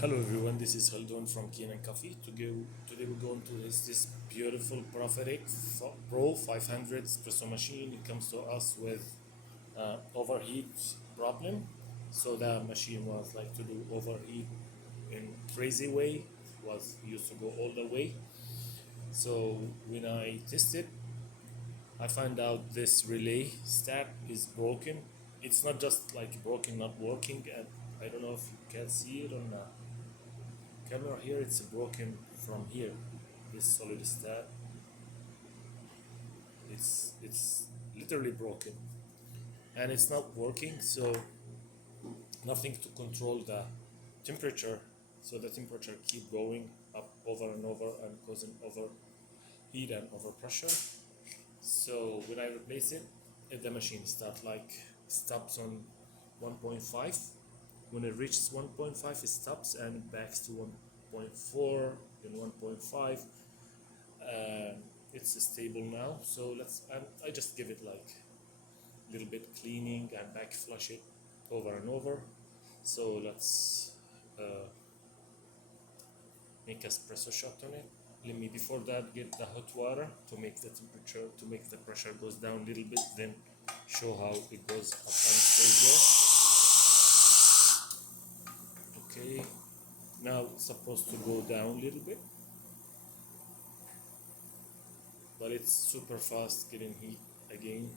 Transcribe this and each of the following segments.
Hello everyone, this is Haldun from Kanen Coffee. Today we're going to this beautiful Profitec Pro 500 espresso machine. It comes to us with overheat problem. So the machine was like to do overheat in crazy way. Was used to go all the way. So when I tested, I found out this relay stack is broken. It's not just like broken, not working. And I don't know if you can see it on the camera here. It's broken from here. This solid stack. It's literally broken, and it's not working. So nothing to control the temperature. So the temperature keep going up over and over and causing overheat and overpressure. So when I replace it, if the machine stops on 1.5, when it reaches 1.5 it stops and backs to 1.4, then 1.5. It's stable now. So I just give it like a little bit cleaning and back flush it over and over. So let's make espresso shot on it. Let me before that get the hot water to make the temperature, to make the pressure goes down a little bit, then show how it goes up and stays there. Okay, now it's supposed to go down a little bit, but it's super fast getting heat again.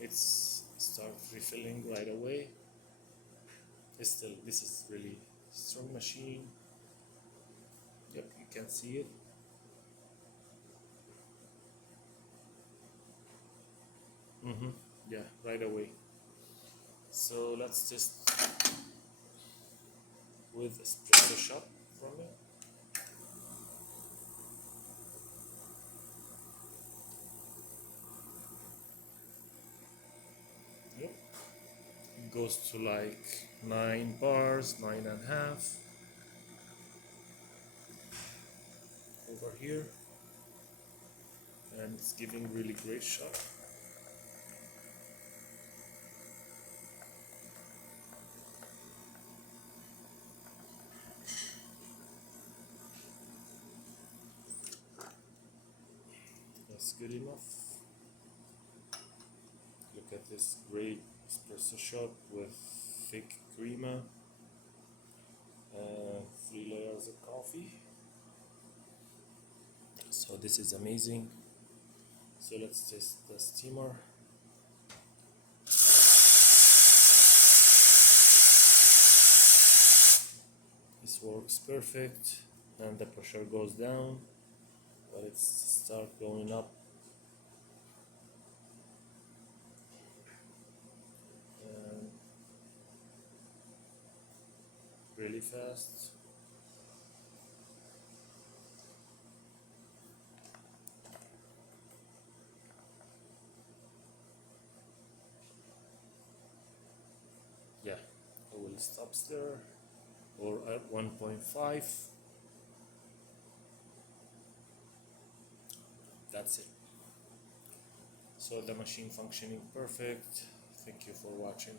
It's start refilling right away. This is really strong machine. Yep, you can see it. Yeah, right away. So let's just with espresso shot from it. Yep, it goes to like 9 bars, 9.5 over here, and it's giving really great shot. That's good enough. Look at this great espresso shot with thick crema, 3 layers of coffee. So this is amazing. So let's test the steamer. This works perfect, and the pressure goes down, but it's start going up. And really fast. Yeah, I will stop there or at 1.5. That's it. So the machine functioning perfect. Thank you for watching.